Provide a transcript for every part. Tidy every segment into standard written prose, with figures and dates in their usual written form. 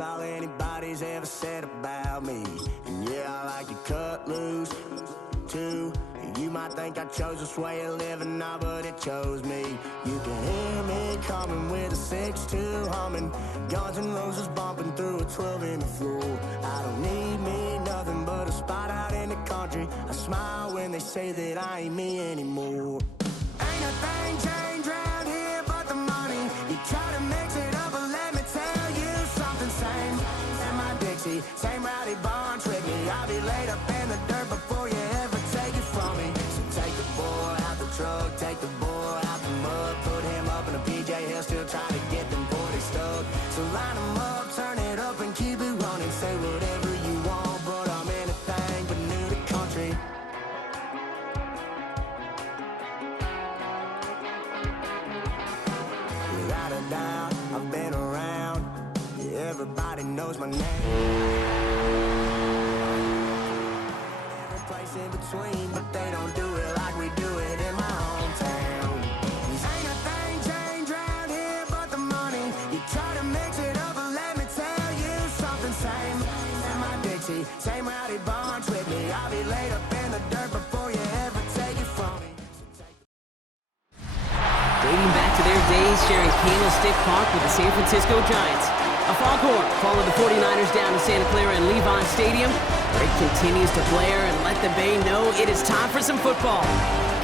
that's all anybody's ever said about me. And yeah, I like to cut loose, too. You might think I chose this way of living now, but it chose me. You can hear me coming with a 6-2 humming, Guns N' Roses bumping through a 12 in the floor. I don't need me nothing but a spot out in the country. I smile when they say that I ain't me anymore. Ain't a thing changed round here but the money. You try to mix it up, but let me tell you something. Same in my Dixie, same rowdy barn trick me. I'll be laid up in the dirt before you ever take it from me. So take the boy out the truck, take the boy out the mud, put him up in a PJ Hill, still trying to get them 40 stuck. So line them up, turn it up and keep it running. Say whatever you want, but I'm anything but new to country. Without a doubt, I've been around. Yeah, everybody knows my name. Every place in between, but they don't do it like we do it in my hometown. Ain't a thing changed round here but the money. You try to mix it up, but let me tell you something. Same in my Dixie, same rowdy barns with me. I'll be laid up in the dirt before you ever take it from me. Dating back to their days sharing Candlestick Park with the San Francisco Giants. A foghorn followed the 49ers down to Santa Clara and Levi Stadium, where it continues to blare and let the Bay know it is time for some football.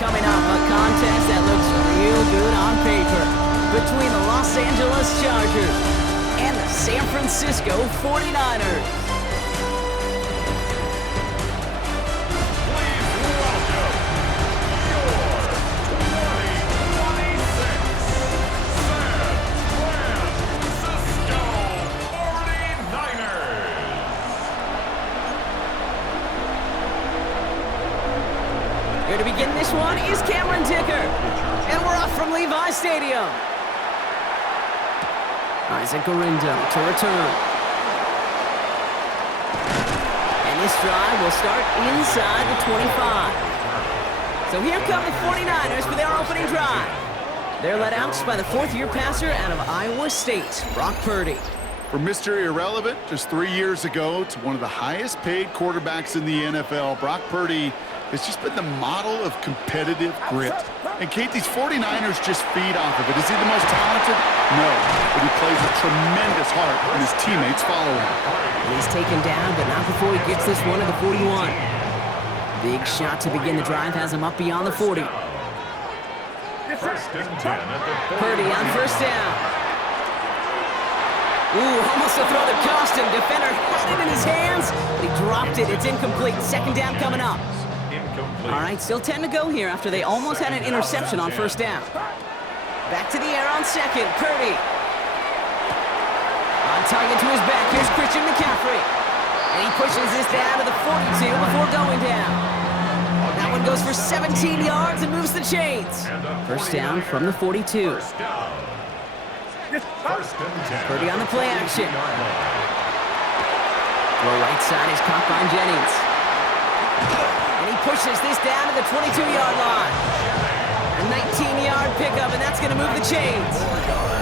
Coming up, a contest that looks real good on paper between the Los Angeles Chargers and the San Francisco 49ers. Here to begin this one is Cameron Dicker. And we're off from Levi Stadium. Isaac Orindo to return. And this drive will start inside the 25. So here come the 49ers for their opening drive. They're led out by the fourth-year passer out of Iowa State, Brock Purdy. From Mr. Irrelevant just 3 years ago to one of the highest-paid quarterbacks in the NFL, Brock Purdy has just been the model of competitive grit. And Kate, these 49ers just feed off of it. Is he the most talented? No, but he plays with tremendous heart, and his teammates follow him. And he's taken down, but not before he gets this one at the 41. Big shot to begin the drive has him up beyond the 40. First and 10 at the 40. Purdy on first down. Ooh, almost a throw that cost him. Defender had it in his hands, but he dropped it. It's incomplete. Second down coming up. Incomplete. All right, still 10 to go here after they almost had an interception on first down. Back to the air on second. Purdy. On target to his back. Here's Christian McCaffrey. And he pushes this down to the 42 before going down. That one goes for 17 yards and moves the chains. First down from the 42. First down. First and 10. Purdy on the play action. Throw right side is caught by Jennings. And he pushes this down to the 22-yard line. A 19-yard pickup, and that's going to move the chains.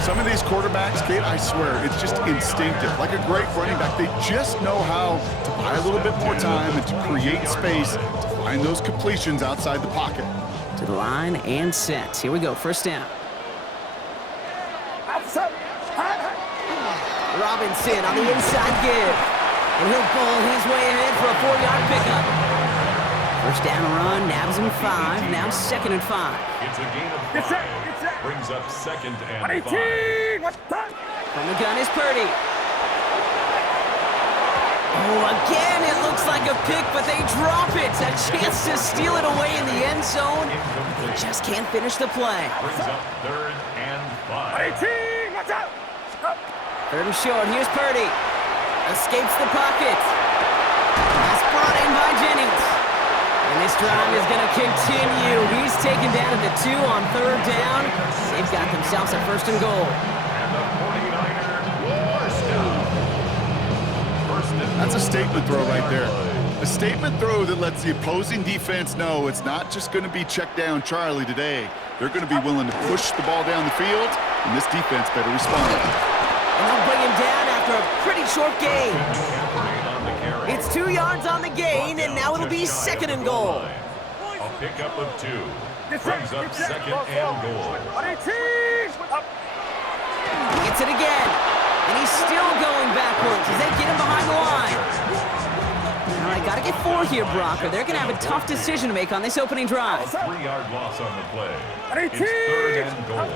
Some of these quarterbacks, Kate, I swear, it's just instinctive. Like a great running back, they just know how to buy a little bit more time and to create space to find those completions outside the pocket. To the line and set. Here we go, first down. Robinson on the inside give. And he'll pull his way ahead for a 4-yard pickup. First down run, nabs him 5, now second and 5. It's a gain of 5. Brings up second and 5. From the gun is Purdy. Oh, again, it looks like a pick, but they drop it. A chance to steal it away in the end zone. They just can't finish the play. Brings up third and 5. Third and short, here's Purdy. Escapes the pocket. That's brought in by Jennings. And this drive is going to continue. He's taken down at the 2 on third down. They've got themselves a first and goal. And the 49ers first down. First and That's a statement throw right there. A statement throw that lets the opposing defense know it's not just going to be check down Charlie today. They're going to be willing to push the ball down the field, and this defense better respond. And they'll bring him down after after a pretty short gain. It's 2 yards on the gain, and now it'll be second and goal. A pickup of 2 brings up second and goal. Gets it again, and he's still going backwards as they get him behind the line. All right, got to get 4 here, Brock, or they're going to have a tough decision to make on this opening drive. A 3-yard loss on the play. It's third and goal.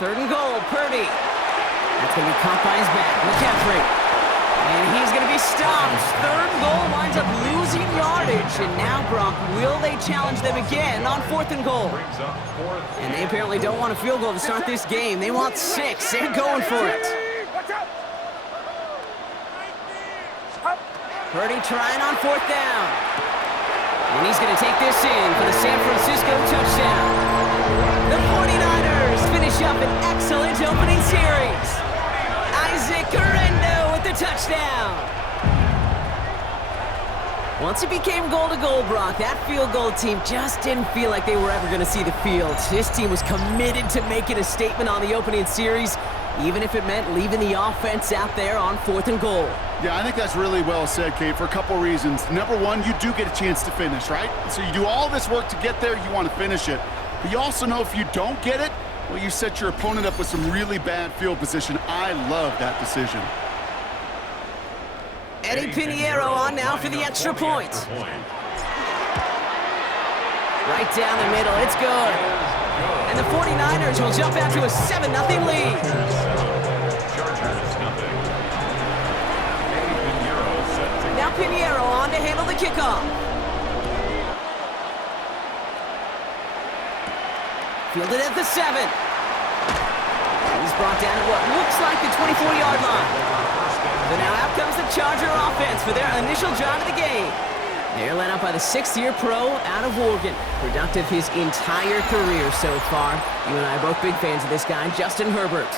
Third and goal, Purdy. That's going to be caught by his back, McCaffrey. And he's going to be stopped. Third and goal winds up losing yardage. And now, Brock, will they challenge them again on 4th and goal? And they apparently don't want a field goal to start this game. They want 6. They're going for it. Purdy trying on 4th down. And he's going to take this in for the San Francisco touchdown. The 49ers finish up an excellent opening series. Isaac Guerrero with the touchdown. Once it became goal-to-goal, Brock, that field goal team just didn't feel like they were ever going to see the field. This team was committed to making a statement on the opening series, even if it meant leaving the offense out there on 4th and goal. Yeah, I think that's really well said, Kate, for a couple reasons. Number one, you do get a chance to finish, right? So you do all this work to get there, you want to finish it. But you also know if you don't get it, well, you set your opponent up with some really bad field position. I love that decision. Eddie Pinheiro on now for the extra point. Right down the middle, it's good. And the 49ers will jump out to a 7-0 lead. Now Pinheiro on to handle the kickoff. Fielded at the 7. He's brought down at what looks like the 24-yard line. So now out comes the Charger offense for their initial drive of the game. They're led up by the 6th-year pro out of Oregon. Productive his entire career so far. You and I are both big fans of this guy, Justin Herbert.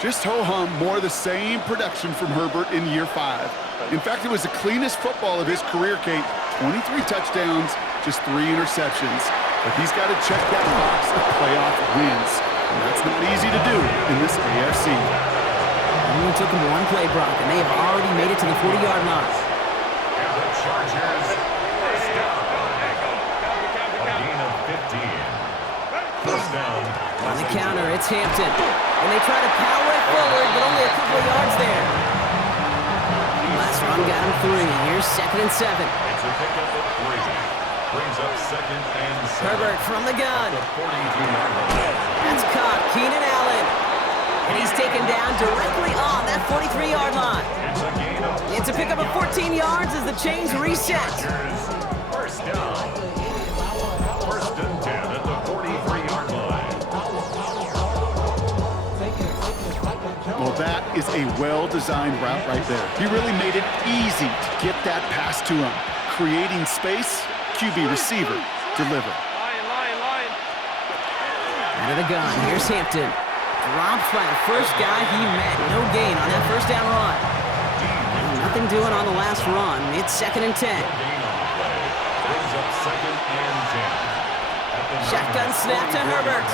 Just ho-hum, more of the same production from Herbert in year 5. In fact, it was the cleanest football of his career, Kate. 23 touchdowns, just 3 interceptions. But he's got to check that box of playoff wins. And that's not easy to do in this AFC. Only took him one play, Brock, and they have already made it to the 40-yard line. And the Chargers first down. A gain of 15. First down. On the counter, it's Hampton. And they try to power it forward, but only a couple of yards there. Last run got him 3. Here's 2nd and 7. It's a pickup of 3. Brings up 2nd and 7. Herbert from the gun. The 42-yard line. That's caught. Keenan Allen. And he's taken down directly on that 43-yard line. It's a gain of It's a pickup of 14 yards as the chains reset. first down. 1st and 10 at the 43-yard line. Well, that is a well-designed route right there. He really made it easy to get that pass to him. Creating space, QB receiver, deliver. Out of the gun, here's Hampton. Dropped by the first guy he met. No gain on that first down run. Nothing doing on the last run. It's 2nd and 10. Gain on the play. Brings up 2nd and 10. Shotgun snap to Herbert.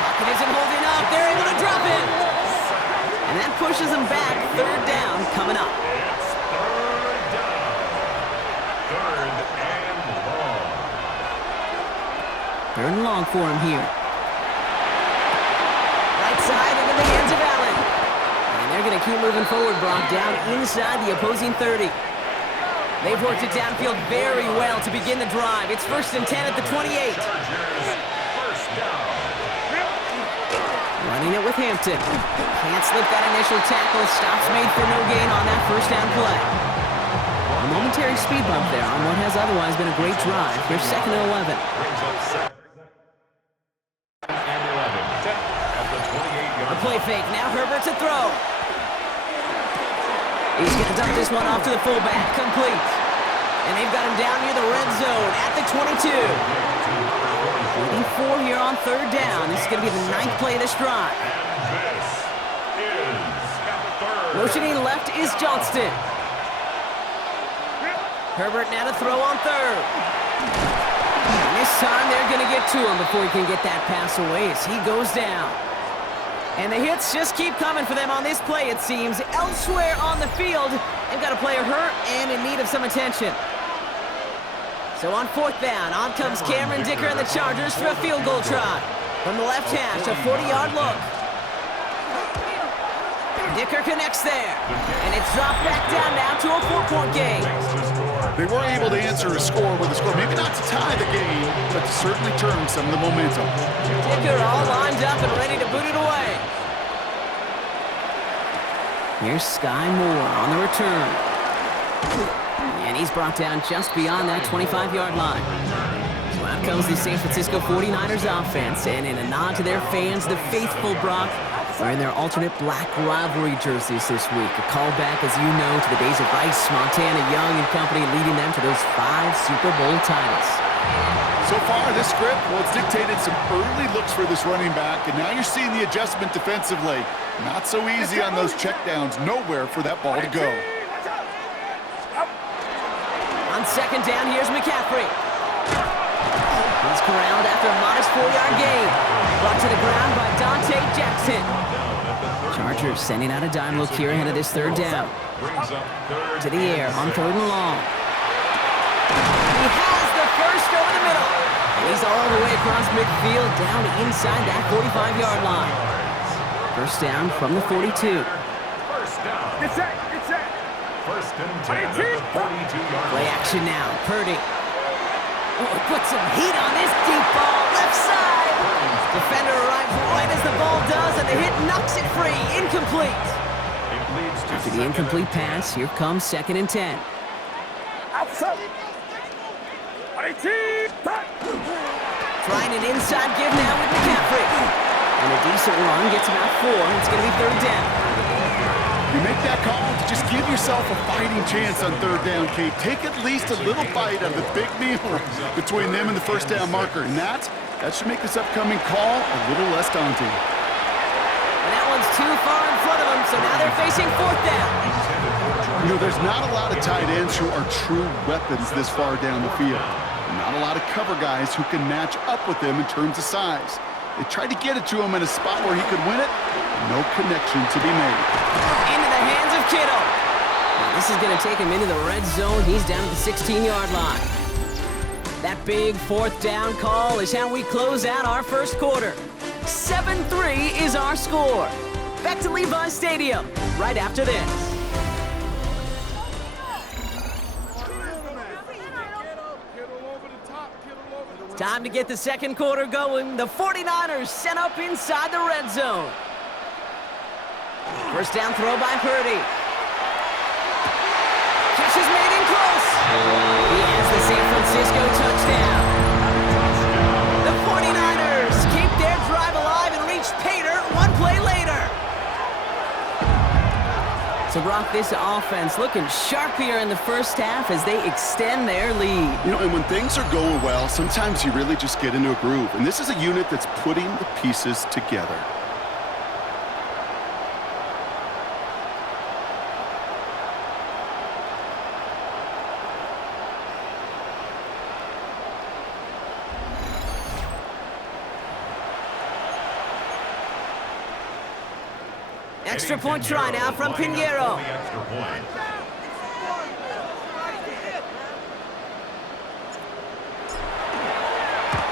Pocket isn't holding up. They're able to drop it. And that pushes them back. 3rd down coming up. It's 3rd down. 3rd and long. 3rd and long for him here. Right side into the hands of Allen. And they're going to keep moving forward, Brock, down inside the opposing 30. They've worked it downfield very well to begin the drive. It's 1st and 10 at the 28. First down. Running it with Hampton. Can't slip that initial tackle. Stops made for no gain on that first down play. A momentary speed bump there on what has otherwise been a great drive. Here's 2nd and 11. Brings up 2nd and 11 at the 28-yard A play fake. Now Herbert to throw. He's going to dump this one off to the fullback. Complete. And they've got him down near the red zone at the 22. Leading 4 here on 3rd down. This is going to be the 9th play of this drive. This is 3rd. Motioning left is Johnston. Herbert now to throw on 3rd. And this time they're going to get to him before he can get that pass away as he goes down. And the hits just keep coming for them on this play, it seems. Elsewhere on the field, they've got a player hurt and in need of some attention. So on 4th down, on comes Cameron Dicker and the Chargers for a field goal try. From the left hash, a 40-yard look. Dicker connects there, and it's dropped back down now to a 4-point game. They were able to answer a score with a score, maybe not to tie the game, but to certainly turn some of the momentum. Dicker all lined up and ready to boot it away. Here's Sky Moore on the return. And he's brought down just beyond that 25-yard line. So out comes the San Francisco 49ers offense, and in a nod to their fans, the faithful Brock wearing their alternate black rivalry jerseys this week. A callback, as you know, to the days of Rice, Montana, Young, and company, leading them to those 5 Super Bowl titles. So far, this script, well, it's dictated some early looks for this running back, and now you're seeing the adjustment defensively. Not so easy on those checkdowns. Nowhere for that ball to go. On 2nd down, here's McCaffrey. He's corralled after a modest 4-yard gain. Brought to the ground by Dante Jackson. Chargers sending out a dime look here ahead of this 3rd down. To the air on 3rd and long. He has the first over the middle. And he's all the way across midfield down inside that 45-yard line. First down from the 42. First down. It's set. First and 10 at the 42-yard line. Play action now. Purdy. Oh, put some heat on this deep ball. Left side. Defender arrives right as the ball does, and the hit knocks it free. Incomplete. After the incomplete pass, here comes 2nd and 10. Trying an inside give now with McCaffrey. And a decent run gets about 4. It's going to be 3rd down. You make that call to just give yourself a fighting chance on 3rd down, Kate. Take at least a little bite of the big meal between them and the first down marker. And that should make this upcoming call a little less daunting. And that one's too far in front of them, so now they're facing 4th down. You know, there's not a lot of tight ends who are true weapons this far down the field. Not a lot of cover guys who can match up with him in terms of size. They tried to get it to him in a spot where he could win it. No connection to be made. Into the hands of Kittle. Now this is going to take him into the red zone. He's down at the 16-yard line. That big 4th down call is how we close out our first quarter. 7-3 is our score. Back to Levi Stadium right after this. Time to get the second quarter going. The 49ers sent up inside the red zone. First down throw by Purdy. Catch is made in close. He has the San Francisco touchdown. The 49ers keep their drive alive and reach pay dirt 1 play later. So, Brock, this offense looking sharp here in the first half as they extend their lead. You know, and when things are going well, sometimes you really just get into a groove. And this is a unit that's putting the pieces together. Extra point try now from Pinheiro.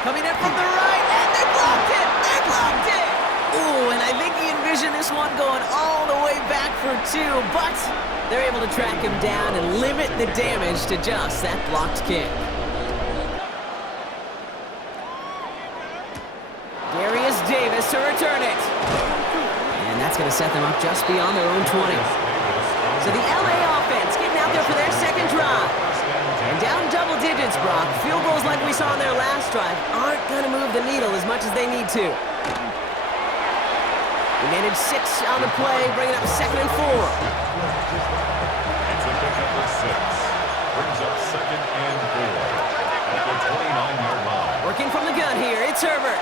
Coming in from the right, and they blocked it! They blocked it! Ooh, and I think he envisioned this one going all the way back for 2, but they're able to track him down and limit the damage to just that blocked kick. Darius Davis to return it. And that's going to set them up just beyond their own 20. So the LA offense getting out there for their second drive. And down double digits, Brock. Field goals like we saw in their last drive aren't going to move the needle as much as they need to. They managed 6 on the play, bringing up 2nd and 4. It's a pickup of 6. Brings up 2nd and 4 at the 29-yard line. Working from the gun here, it's Herbert.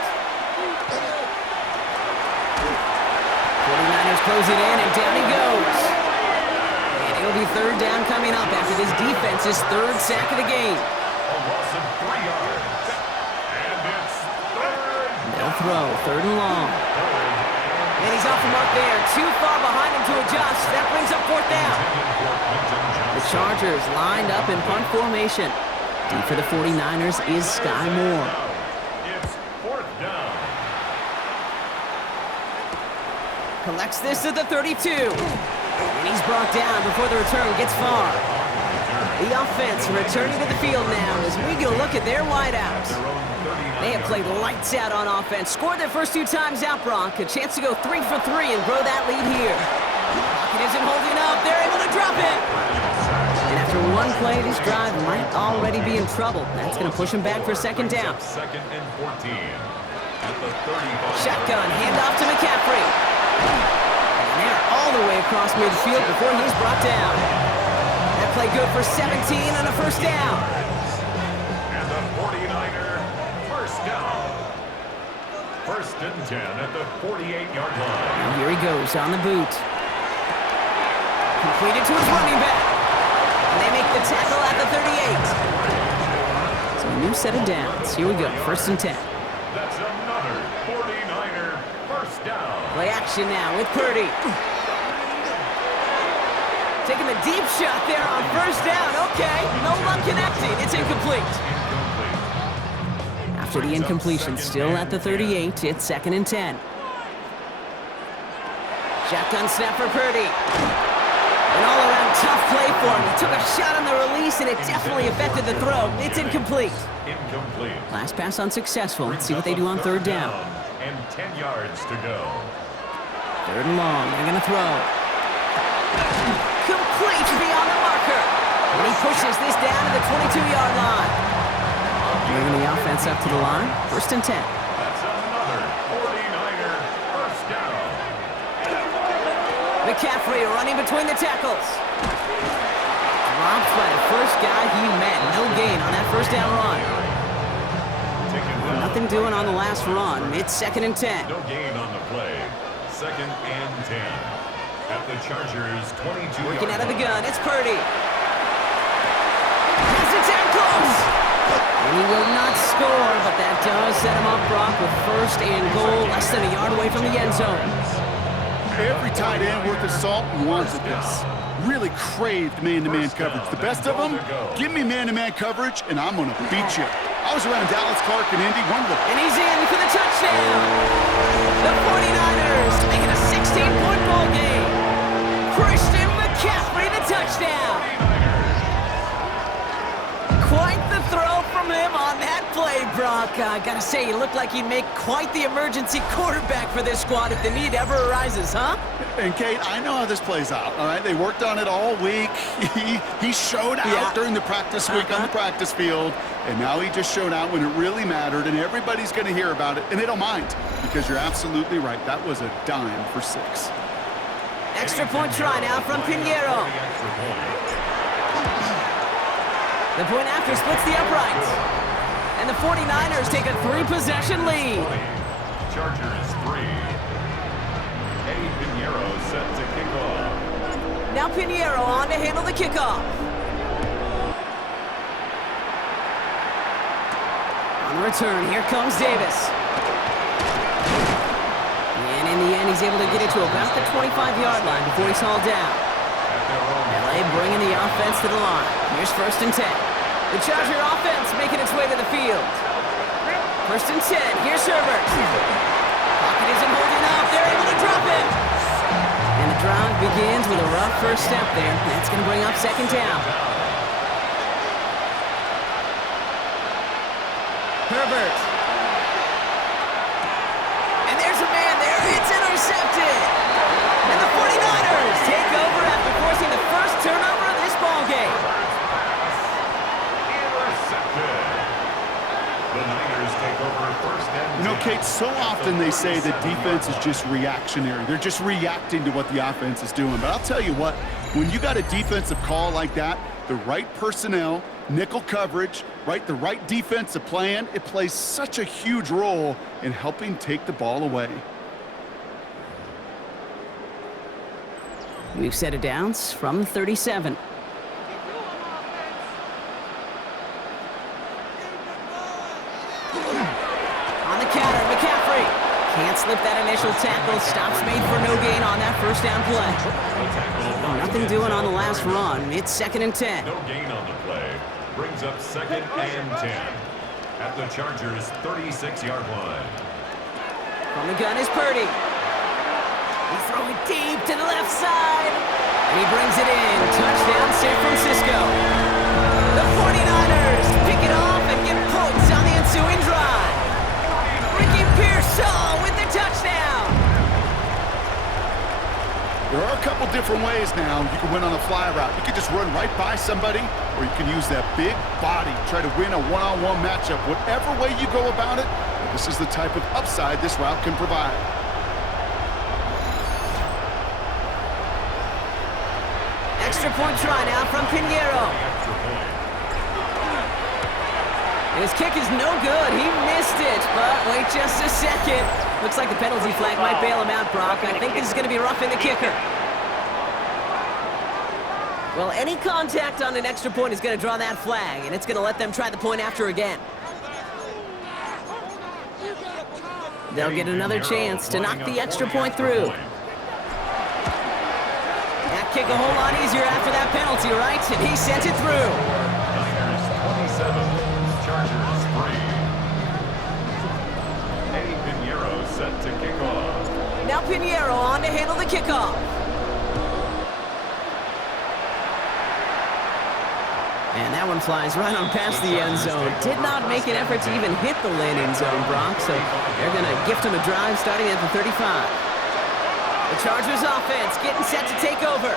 49ers closing in, and down he goes. And it'll be 3rd down coming up after this defense's 3rd sack of the game. A loss of 3 yards. And it's 3rd. They'll throw 3rd and long. And he's off the mark there. Too far behind him to adjust. That brings up fourth down. The Chargers lined up in punt formation. Deep for the 49ers is Sky Moore. It's fourth down. Collects this at the 32. And he's brought down before the return gets far. The offense returning to the field now as we go look at their wideouts. They have played lights out on offense. Scored their first 2 times out, Brock. A chance to go 3 for 3 and grow that lead here. Pocket isn't holding up. They're able to drop it. And after one play, this drive might already be in trouble. That's going to push him back for second down. Second and 14 at the 35. Shotgun, handoff to McCaffrey. And they're all the way across midfield before he's brought down. That play good for 17 on a first down. And the 49er first down. First and 10 at the 48-yard line. And here he goes on the boot. Completed to his running back. And they make the tackle at the 38. So a new set of downs. Here we go, first and 10. That's another 49er first down. Play action now with Purdy. Taking the deep shot there on first down. Okay, no luck connecting. It's incomplete. After the incompletion, still at the 38, it's second and 10. Shotgun snap for Purdy. An all-around tough play for him. He took a shot on the release, and it definitely affected the throw. It's incomplete. Incomplete. Last pass unsuccessful. Let's see what they do on third down. And 10 yards to go. Third and long. They're going to throw. Complete beyond the marker. And he pushes this down to the 22-yard line. Moving the offense up to the line. First and 10. That's another 49er first down. McCaffrey running between the tackles. Drops by the first guy he met. No gain on that first down run. Nothing doing on the last run. It's second and 10. No gain on the play. Second and 10. At the Chargers' 22. Working out of the gun. It's Purdy. Has it down close. And he will not score, but that does set him up, Brock, with first and goal, less than a yard away from the end zone. Every tight end worth his salt wanted this. Really craved man-to-man coverage. The best of them, give me man-to-man coverage, and I'm going to beat you. I was around Dallas, Clark, and Indy. And he's in for the touchdown. The 49ers making a 16-point ball game. Christian McCaffrey, the touchdown. Quite the throw from him on that play, Brock. Gotta say, he looked like he'd make quite the emergency quarterback for this squad if the need ever arises, huh? And Kate, I know how this plays out, all right? They worked on it all week. He showed out during the practice week on the practice field, and now he just showed out when it really mattered, and everybody's going to hear about it, and they don't mind, because you're absolutely right. That was a dime for 6. Extra point try now from Pinheiro. The point after splits the uprights. And the 49ers take a 3-possession lead. Chargers 3. Eddie Pinheiro set to kick off. Now Pinheiro on to handle the kickoff. On the return, here comes Davis. And in the end, he's able to get it to about the 25-yard line before he's hauled down. LA bringing the offense to the line. Here's first and 10. The Charger offense making its way to the field. First and 10. Here's Herbert. Pocket isn't holding up. They're able to drop it. And the drive begins with a rough first step there. That's going to bring up second down. Herbert. And there's a man there. It's intercepted. And the 49ers take over after forcing the first turnover of this ball game. The Niners take over first and 10. You know, Kate, so often they say that defense is just reactionary. They're just reacting to what the offense is doing. But I'll tell you what, when you got a defensive call like that, the right personnel, nickel coverage, right, the right defensive plan, it plays such a huge role in helping take the ball away. We've set it downs from 37. On the counter, McCaffrey Can't slip that initial tackle. Stops made for no gain on that first down play. Nothing doing on the last run. It's 2nd and 10. No gain on the play. Brings up 2nd and 10 at the Chargers' 36-yard line. From the gun is Purdy. He throws it deep to the left side. And he brings it in. Touchdown, San Francisco. The 49ers pick it off and get points on the ensuing drive. Ricky Pearsall with the touchdown. There are a couple different ways now you can win on a fly route. You can just run right by somebody, or you can use that big body, try to win a one-on-one matchup. Whatever way you go about it, this is the type of upside this route can provide. Extra point try now from Pinheiro. His kick is no good. He missed it, but wait just a second. Looks like the penalty flag might bail him out, Brock. I think this is going to be roughing the kicker. Well, any contact on an extra point is going to draw that flag, and it's going to let them try the point after again. They'll get another chance to knock the extra point through. That kick a whole lot easier after that penalty, right? And he sent it through. Niners 27, Chargers 3. Eddie Pinheiro set to kick off. Now Pinheiro on to handle the kickoff. And that one flies right on past the end zone. Did not make an effort to even hit the landing zone, Brock, so they're going to gift him a drive starting at the 35. The Chargers offense getting set to take over.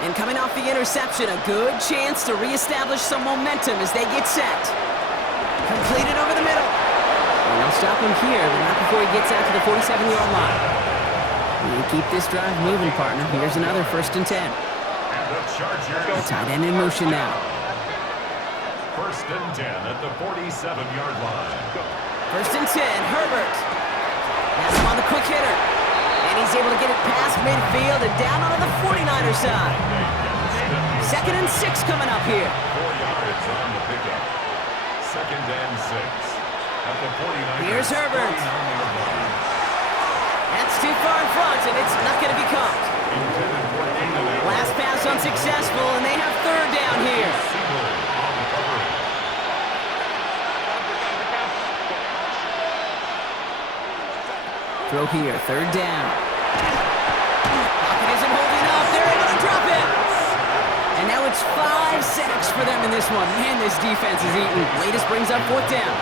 And coming off the interception, a good chance to reestablish some momentum as they get set. Completed over the middle. And they'll stop him here, but not before he gets out to the 47-yard line. You keep this drive moving, partner. Here's another 1st and 10. And the Chargers. The tight end in motion now. 1st and 10 at the 47-yard line. 1st and 10, Herbert. Has him on the quick hitter. And he's able to get it past midfield and down onto the 49er side. 2nd and 6 coming up here. 4 yards on the pickup. 2nd and 6 at the 49ers. Here's Herbert. That's too far in front, and it's not going to be caught. Last pass unsuccessful, and they have 3rd down here. Throw here, 3rd down. Pocket isn't holding up. They're able to drop it. And now it's 5 sacks for them in this one. Man, this defense is eating. Latest brings up 4th down.